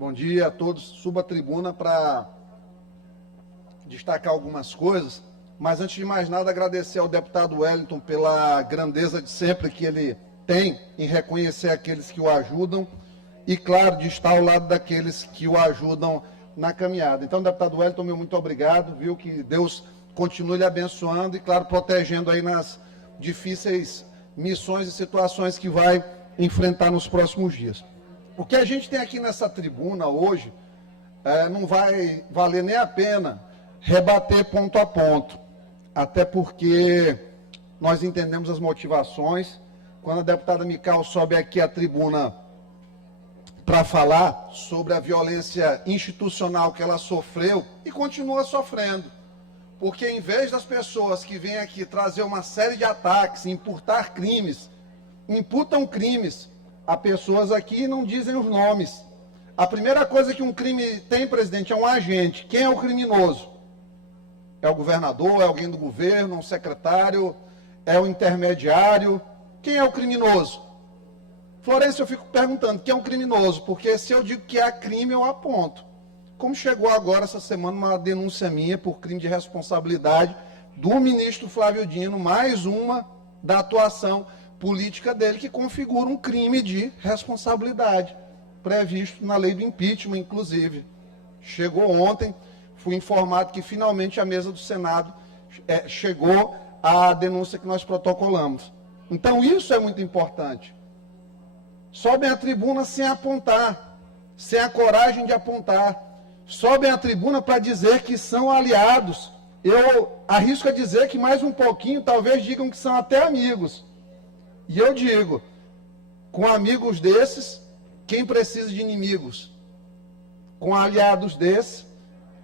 Bom dia a todos. Subo à tribuna para destacar algumas coisas, mas antes de mais nada agradecer ao deputado Wellington pela grandeza de sempre que ele tem em reconhecer aqueles que o ajudam e, claro, de estar ao lado daqueles que o ajudam na caminhada. Então, deputado Wellington, meu muito obrigado, viu? Que Deus continue lhe abençoando e, claro, protegendo aí nas difíceis missões e situações que vai enfrentar nos próximos dias. O que a gente tem aqui nessa tribuna hoje não vai valer nem a pena rebater ponto a ponto, até porque nós entendemos as motivações. Quando a deputada Mical sobe aqui à tribuna para falar sobre a violência institucional que ela sofreu e continua sofrendo, porque em vez das pessoas que vêm aqui trazer uma série de ataques, imputar crimes, imputam crimes a pessoas aqui e não dizem os nomes. A primeira coisa que um crime tem, presidente, é um agente. Quem é o criminoso? É o governador, é alguém do governo, um secretário, é o intermediário. Quem é o criminoso? Florencio, eu fico perguntando, quem é o criminoso? Porque se eu digo que há crime, eu aponto. Como chegou agora, essa semana, uma denúncia minha por crime de responsabilidade do ministro Flávio Dino, mais uma da atuação política dele, que configura um crime de responsabilidade, previsto na lei do impeachment, inclusive. Chegou ontem, fui informado que finalmente a mesa do Senado chegou à denúncia que nós protocolamos. Então isso é muito importante. Sobem à tribuna sem apontar, sem a coragem de apontar. Sobem à tribuna para dizer que são aliados. Eu arrisco a dizer que mais um pouquinho, talvez digam que são até amigos. E eu digo, com amigos desses, quem precisa de inimigos? Com aliados desses,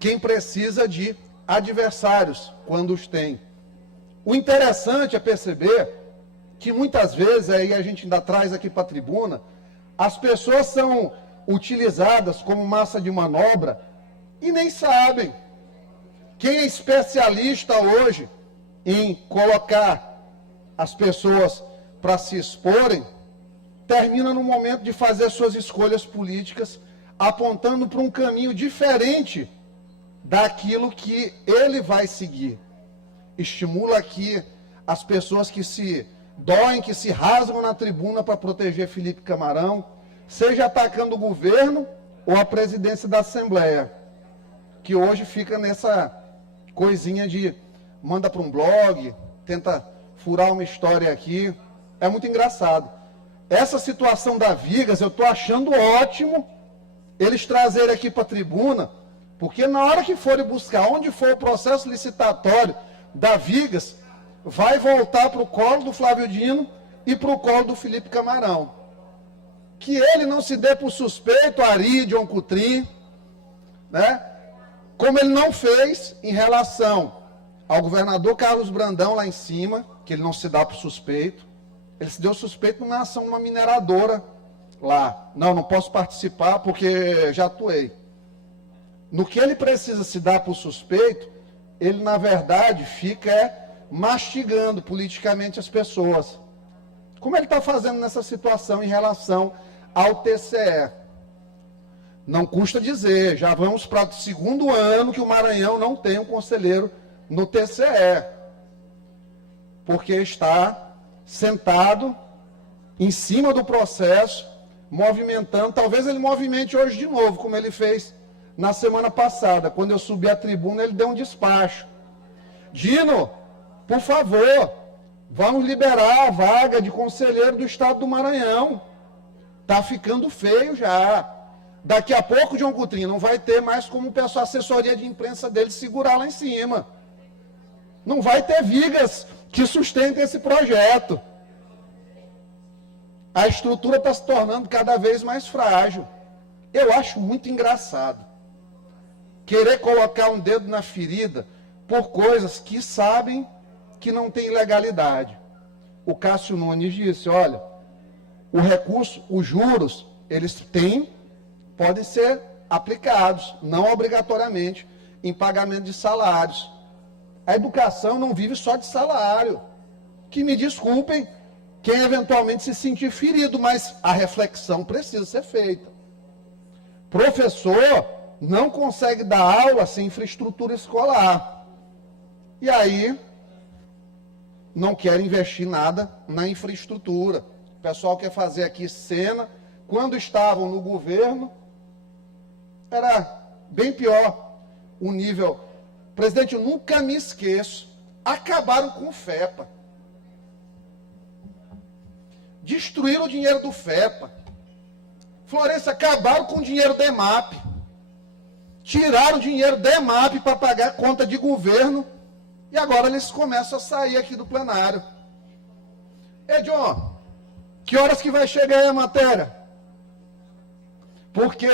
quem precisa de adversários, quando os tem? O interessante é perceber que muitas vezes, aí a gente ainda traz aqui para a tribuna, as pessoas são utilizadas como massa de manobra e nem sabem. Quem é especialista hoje em colocar as pessoas para se exporem, termina no momento de fazer suas escolhas políticas, apontando para um caminho diferente daquilo que ele vai seguir. Estimula aqui as pessoas que se doem, que se rasgam na tribuna para proteger Felipe Camarão, seja atacando o governo ou a presidência da Assembleia, que hoje fica nessa coisinha de manda para um blog, tenta furar uma história aqui. É muito engraçado. Essa situação da Vigas, eu estou achando ótimo eles trazerem aqui para a tribuna, porque na hora que forem buscar onde foi o processo licitatório da Vigas, vai voltar para o colo do Flávio Dino e para o colo do Felipe Camarão. Que ele não se dê por suspeito, Ari, John Coutrin, né? Como ele não fez em relação ao governador Carlos Brandão lá em cima, que ele não se dá por suspeito. Ele se deu suspeito na ação de uma mineradora lá. Não posso participar porque já atuei. No que ele precisa se dar por suspeito, ele, na verdade, fica mastigando politicamente as pessoas. Como ele está fazendo nessa situação em relação ao TCE? Não custa dizer, já vamos para o segundo ano que o Maranhão não tem um conselheiro no TCE. Porque está sentado em cima do processo, movimentando. Talvez ele movimente hoje de novo, como ele fez na semana passada. Quando eu subi à tribuna, ele deu um despacho. Dino, por favor, vamos liberar a vaga de conselheiro do estado do Maranhão. Está ficando feio já. Daqui a pouco, John Coutrin, não vai ter mais como a assessoria de imprensa dele segurar lá em cima. Não vai ter vigas que sustentem esse projeto. A estrutura está se tornando cada vez mais frágil. Eu acho muito engraçado querer colocar um dedo na ferida por coisas que sabem que não tem legalidade. O Cássio Nunes disse, olha, o recurso, os juros, eles podem ser aplicados, não obrigatoriamente, em pagamento de salários. A educação não vive só de salário. Que me desculpem quem eventualmente se sentir ferido, mas a reflexão precisa ser feita. Professor não consegue dar aula sem infraestrutura escolar. E aí, não quer investir nada na infraestrutura. O pessoal quer fazer aqui cena. Quando estavam no governo, era bem pior o nível. Presidente, eu nunca me esqueço. Acabaram com o FEPA. Destruíram o dinheiro do FEPA. Florença, acabaram com o dinheiro do EMAP. Tiraram o dinheiro do EMAP para pagar a conta de governo. E agora eles começam a sair aqui do plenário. Ei, John, que horas que vai chegar aí a matéria? Porque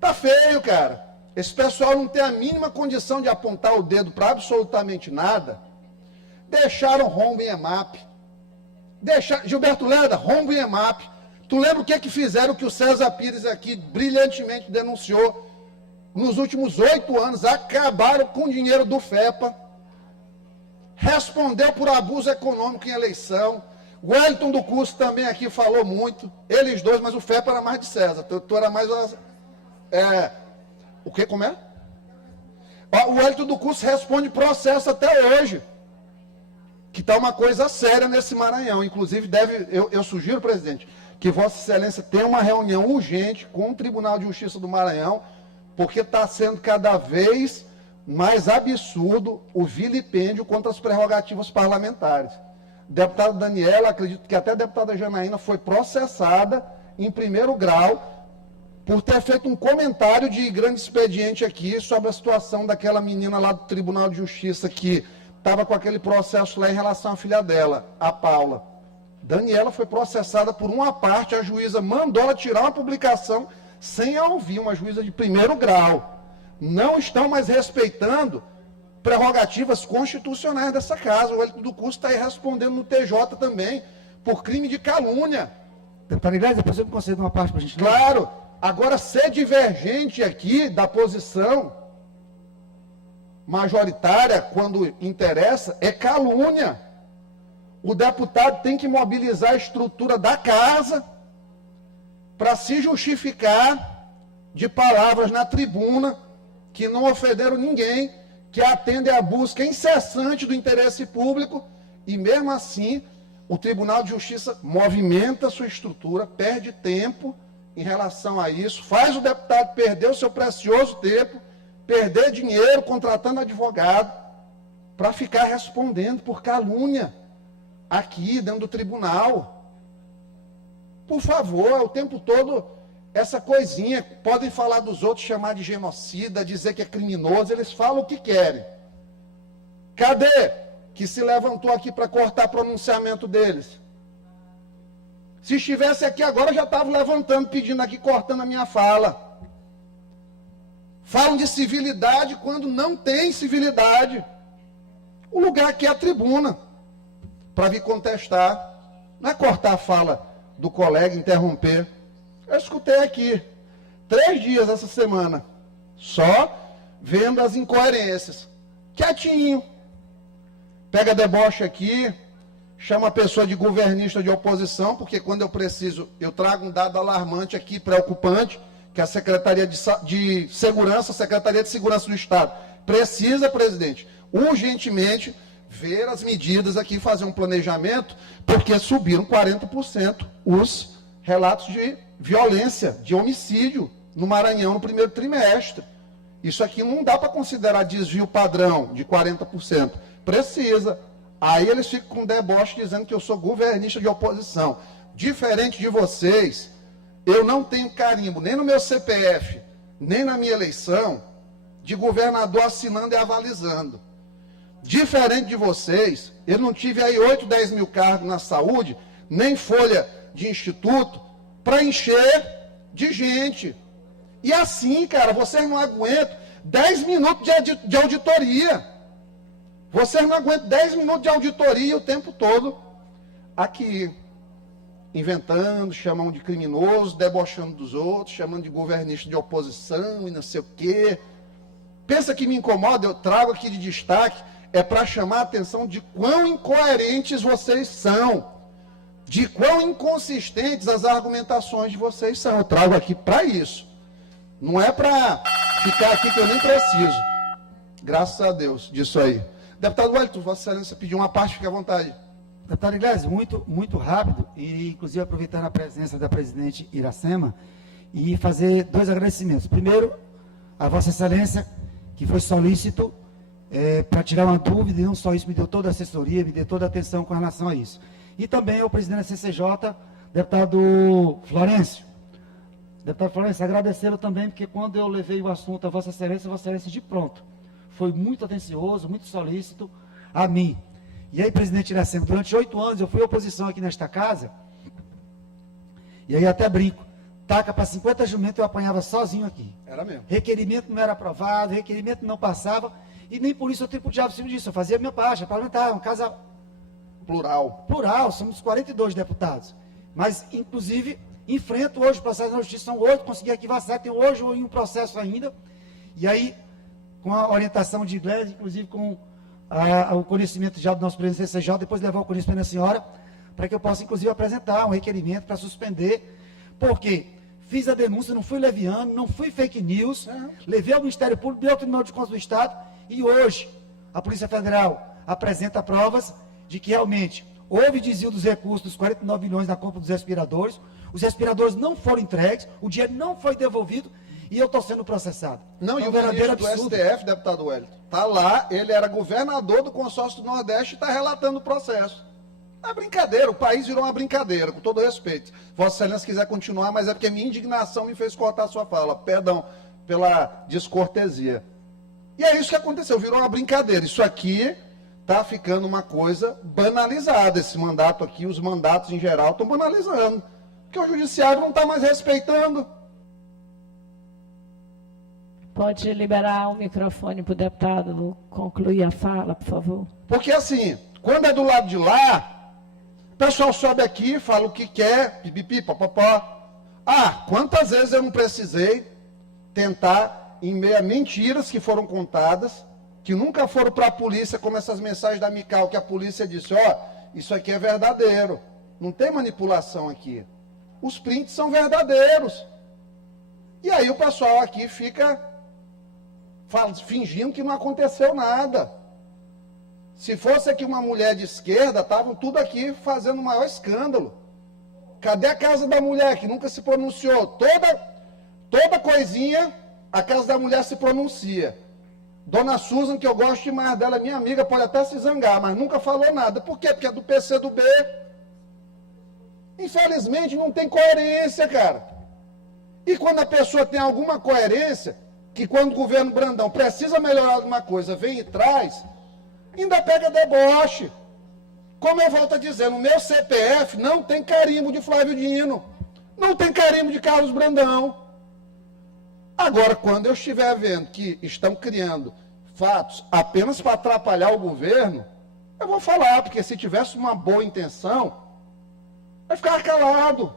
tá feio, cara. Esse pessoal não tem a mínima condição de apontar o dedo para absolutamente nada. Deixaram rombo em EMAP. Gilberto Leda, rombo em EMAP. Tu lembra o que fizeram, que o César Pires aqui brilhantemente denunciou? Nos últimos 8 anos, acabaram com o dinheiro do FEPA. Respondeu por abuso econômico em eleição. O Wellington do Curso também aqui falou muito. Eles dois, mas o FEPA era mais de César. Tu era mais... o que, como é? O Wellington do Curso responde processo até hoje. Que está uma coisa séria nesse Maranhão. Inclusive, eu sugiro, presidente, que Vossa Excelência tenha uma reunião urgente com o Tribunal de Justiça do Maranhão, porque está sendo cada vez mais absurdo o vilipêndio contra as prerrogativas parlamentares. Deputada Daniela, acredito que até a deputada Janaína foi processada em primeiro grau por ter feito um comentário de grande expediente aqui sobre a situação daquela menina lá do Tribunal de Justiça que estava com aquele processo lá em relação à filha dela, a Paula. Daniela foi processada por uma parte, a juíza mandou ela tirar uma publicação sem a ouvir, uma juíza de primeiro grau. Não estão mais respeitando prerrogativas constitucionais dessa casa. O Wellington do Curso está aí respondendo no TJ também, por crime de calúnia. Deputado Iglesias, depois eu me concedo uma parte para a gente... Claro. Agora, ser divergente aqui da posição majoritária, quando interessa, é calúnia. O deputado tem que mobilizar a estrutura da casa para se justificar de palavras na tribuna que não ofenderam ninguém, que atendem à busca incessante do interesse público, e mesmo assim o Tribunal de Justiça movimenta sua estrutura, perde tempo em relação a isso, faz o deputado perder o seu precioso tempo, perder dinheiro contratando advogado, para ficar respondendo por calúnia aqui dentro do tribunal. Por favor, o tempo todo essa coisinha, podem falar dos outros, chamar de genocida, dizer que é criminoso, eles falam o que querem. Cadê que se levantou aqui para cortar pronunciamento deles? Se estivesse aqui agora, já estava levantando, pedindo aqui, cortando a minha fala. Falam de civilidade quando não tem civilidade. O lugar aqui é a tribuna, para vir contestar, não é cortar a fala do colega, interromper. Eu escutei aqui, 3 dias essa semana, só vendo as incoerências. Quietinho. Pega deboche aqui, chama a pessoa de governista de oposição, porque quando eu preciso, eu trago um dado alarmante aqui, preocupante, que a Secretaria de Segurança, a Secretaria de Segurança do Estado, precisa, presidente, urgentemente, ver as medidas aqui, fazer um planejamento, porque subiram 40% os relatos de violência, de homicídio no Maranhão no primeiro trimestre. Isso aqui não dá para considerar desvio padrão de 40%. Precisa. Aí eles ficam com deboche dizendo que eu sou governista de oposição. Diferente de vocês, eu não tenho carimbo, nem no meu CPF, nem na minha eleição, de governador assinando e avalizando. Diferente de vocês, eu não tive aí 8, 10 mil cargos na saúde, nem folha de instituto, para encher de gente. E assim, cara, vocês não aguentam 10 minutos de auditoria. Vocês não aguentam 10 minutos de auditoria o tempo todo aqui, inventando, chamando de criminoso, debochando dos outros, chamando de governista de oposição e não sei o quê. Pensa que me incomoda, eu trago aqui de destaque, é para chamar a atenção de quão incoerentes vocês são, de quão inconsistentes as argumentações de vocês são. Eu trago aqui para isso. Não é para ficar aqui que eu nem preciso. Graças a Deus disso aí. Deputado Wellington, Vossa Excelência pediu uma parte, fique à vontade. Deputado Iglesias, muito rápido, e inclusive aproveitando a presença da presidente Iracema, e fazer 2 agradecimentos. Primeiro, a Vossa Excelência, que foi solícito para tirar uma dúvida, e não só isso, me deu toda a assessoria, me deu toda a atenção com relação a isso. E também ao presidente da CCJ, deputado Florencio. Deputado Florencio, agradecê-lo também, porque quando eu levei o assunto a Vossa Excelência de pronto, foi muito atencioso, muito solícito a mim. E aí, presidente Iracema, durante 8 anos eu fui oposição aqui nesta casa, e aí até brinco, taca para 50 jumentos eu apanhava sozinho aqui. Era mesmo. Requerimento não era aprovado, requerimento não passava, e nem por isso eu tripudiava em cima disso, eu fazia a minha parte, parlamentar, uma casa plural, somos 42 deputados. Mas, inclusive, enfrento hoje o processo na justiça, são 8, consegui arquivar 7, tem hoje um processo ainda, e aí, com a orientação de Iglesias, inclusive com o conhecimento já do nosso presidente do CCJ, depois levar o conhecimento da senhora, para que eu possa, inclusive, apresentar um requerimento para suspender, porque fiz a denúncia, não fui leviano, não fui fake news, levei ao Ministério Público, dei ao Tribunal de Contas do Estado, e hoje a Polícia Federal apresenta provas de que realmente houve desvio dos recursos dos 49 milhões na compra dos respiradores, os respiradores não foram entregues, o dinheiro não foi devolvido, e eu estou sendo processado. Não, é e o ministro do STF, deputado Wellington, está lá, ele era governador do consórcio do Nordeste e está relatando o processo. É brincadeira, o país virou uma brincadeira, com todo respeito. Vossa Excelência quiser continuar, mas é porque minha indignação me fez cortar a sua fala. Perdão pela descortesia. E é isso que aconteceu, virou uma brincadeira. Isso aqui está ficando uma coisa banalizada. Esse mandato aqui, os mandatos em geral estão banalizando. Porque o judiciário não está mais respeitando. Pode liberar o microfone para o deputado concluir a fala, por favor. Porque assim, quando é do lado de lá, o pessoal sobe aqui, fala o que quer, pipipi, papapá. Ah, quantas vezes eu não precisei tentar, em meio a mentiras que foram contadas, que nunca foram para a polícia, como essas mensagens da Mical, que a polícia disse, ó, isso aqui é verdadeiro, não tem manipulação aqui. Os prints são verdadeiros. E aí o pessoal aqui fica fingindo que não aconteceu nada. Se fosse aqui uma mulher de esquerda, estavam tudo aqui fazendo o maior escândalo. Cadê a Casa da Mulher, que nunca se pronunciou? Toda coisinha, a Casa da Mulher se pronuncia. Dona Susan, que eu gosto demais dela, é minha amiga, pode até se zangar, mas nunca falou nada. Por quê? Porque é do PC do B. Infelizmente, não tem coerência, cara. E quando a pessoa tem alguma coerência, que quando o governo Brandão precisa melhorar alguma coisa, vem e traz, ainda pega deboche. Como eu volto a dizer, no meu CPF não tem carimbo de Flávio Dino, não tem carimbo de Carlos Brandão. Agora, quando eu estiver vendo que estão criando fatos apenas para atrapalhar o governo, eu vou falar, porque se tivesse uma boa intenção, vai ficar calado.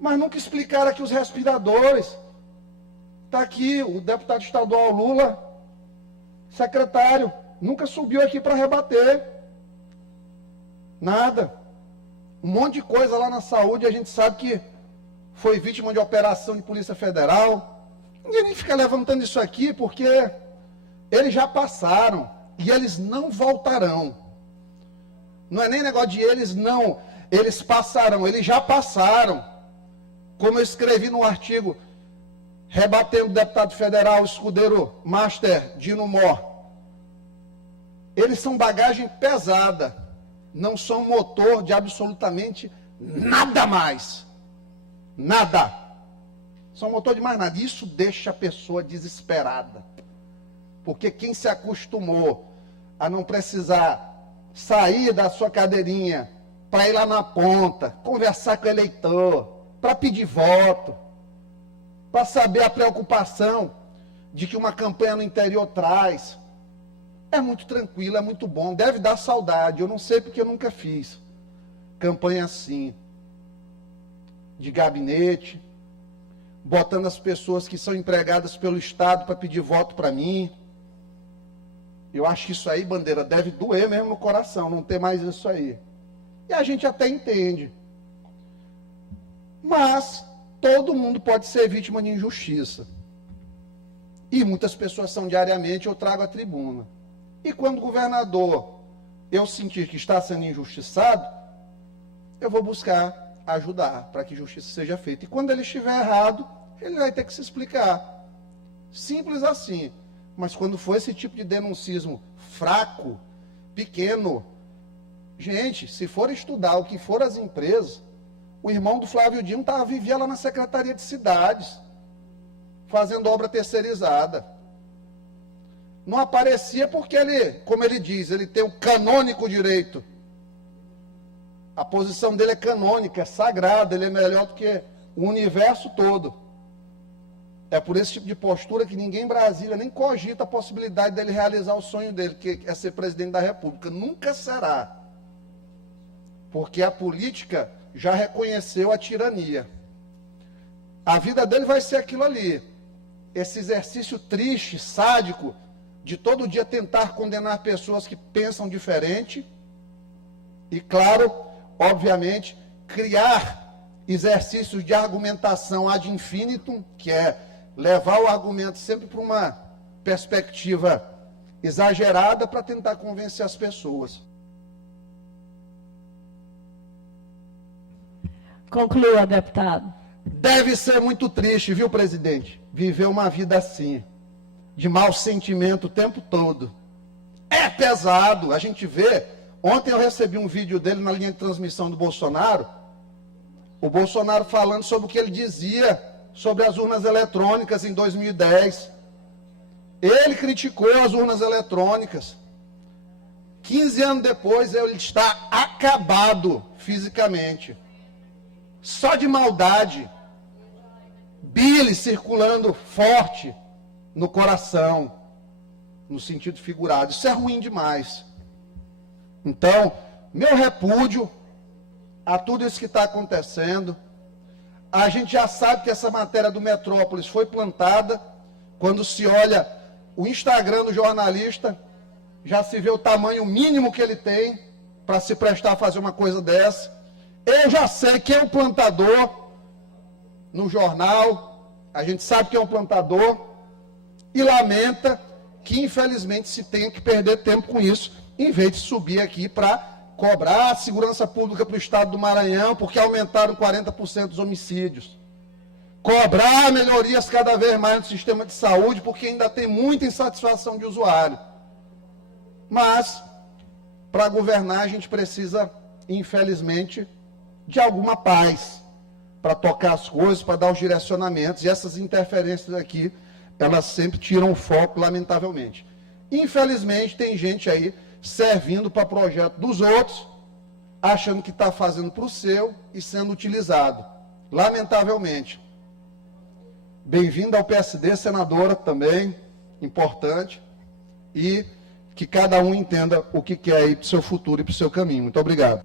Mas nunca explicaram aqui os respiradores. Está aqui o deputado estadual Lula, secretário, nunca subiu aqui para rebater. Nada. Um monte de coisa lá na saúde, a gente sabe que foi vítima de operação de Polícia Federal. Ninguém nem fica levantando isso aqui, porque eles já passaram e eles não voltarão. Não é nem negócio de eles não, eles passarão, eles já passaram. Como eu escrevi no artigo, rebatendo o deputado federal, escudeiro Master Dino Mor. Eles são bagagem pesada, não são motor de absolutamente nada mais. Nada. São motor de mais nada. Isso deixa a pessoa desesperada. Porque quem se acostumou a não precisar sair da sua cadeirinha para ir lá na ponta, conversar com o eleitor, para pedir voto, para saber a preocupação de que uma campanha no interior traz. É muito tranquilo, é muito bom, deve dar saudade. Eu não sei porque eu nunca fiz campanha assim, de gabinete, botando as pessoas que são empregadas pelo Estado para pedir voto para mim. Eu acho que isso aí, Bandeira, deve doer mesmo no coração, não ter mais isso aí. E a gente até entende. Mas todo mundo pode ser vítima de injustiça. E muitas pessoas são diariamente, eu trago à tribuna. E quando o governador, eu sentir que está sendo injustiçado, eu vou buscar ajudar para que justiça seja feita. E quando ele estiver errado, ele vai ter que se explicar. Simples assim. Mas quando for esse tipo de denuncismo fraco, pequeno, gente, se for estudar o que for as empresas, o irmão do Flávio Dino vivia lá na Secretaria de Cidades, fazendo obra terceirizada. Não aparecia porque ele, como ele diz, ele tem o canônico direito. A posição dele é canônica, é sagrada, ele é melhor do que o universo todo. É por esse tipo de postura que ninguém em Brasília nem cogita a possibilidade dele realizar o sonho dele, que é ser presidente da República. Nunca será. Porque a política já reconheceu a tirania. A vida dele vai ser aquilo ali. Esse exercício triste, sádico, de todo dia tentar condenar pessoas que pensam diferente. E, claro, obviamente, criar exercícios de argumentação ad infinitum, que é levar o argumento sempre para uma perspectiva exagerada para tentar convencer as pessoas. Conclua, deputado. Deve ser muito triste, viu, presidente, viver uma vida assim, de mau sentimento o tempo todo. É pesado, a gente vê. Ontem eu recebi um vídeo dele na linha de transmissão do Bolsonaro, o Bolsonaro falando sobre o que ele dizia sobre as urnas eletrônicas em 2010. Ele criticou as urnas eletrônicas. 15 anos depois, ele está acabado fisicamente. Só de maldade. Bile circulando forte no coração, no sentido figurado. Isso é ruim demais. Então, meu repúdio a tudo isso que está acontecendo. A gente já sabe que essa matéria do Metrópolis foi plantada. Quando se olha o Instagram do jornalista, já se vê o tamanho mínimo que ele tem para se prestar a fazer uma coisa dessa. Eu já sei quem é o plantador no jornal, a gente sabe quem é o plantador, e lamenta que, infelizmente, se tenha que perder tempo com isso, em vez de subir aqui para cobrar a segurança pública para o estado do Maranhão, porque aumentaram 40% os homicídios. Cobrar melhorias cada vez mais no sistema de saúde, porque ainda tem muita insatisfação de usuário. Mas, para governar, a gente precisa, infelizmente, de alguma paz, para tocar as coisas, para dar os direcionamentos, e essas interferências aqui, elas sempre tiram o foco, lamentavelmente. Infelizmente, tem gente aí servindo para projeto dos outros, achando que está fazendo para o seu e sendo utilizado. Lamentavelmente. Bem-vinda ao PSD, senadora, também, importante, e que cada um entenda o que quer aí para o seu futuro e para o seu caminho. Muito obrigado.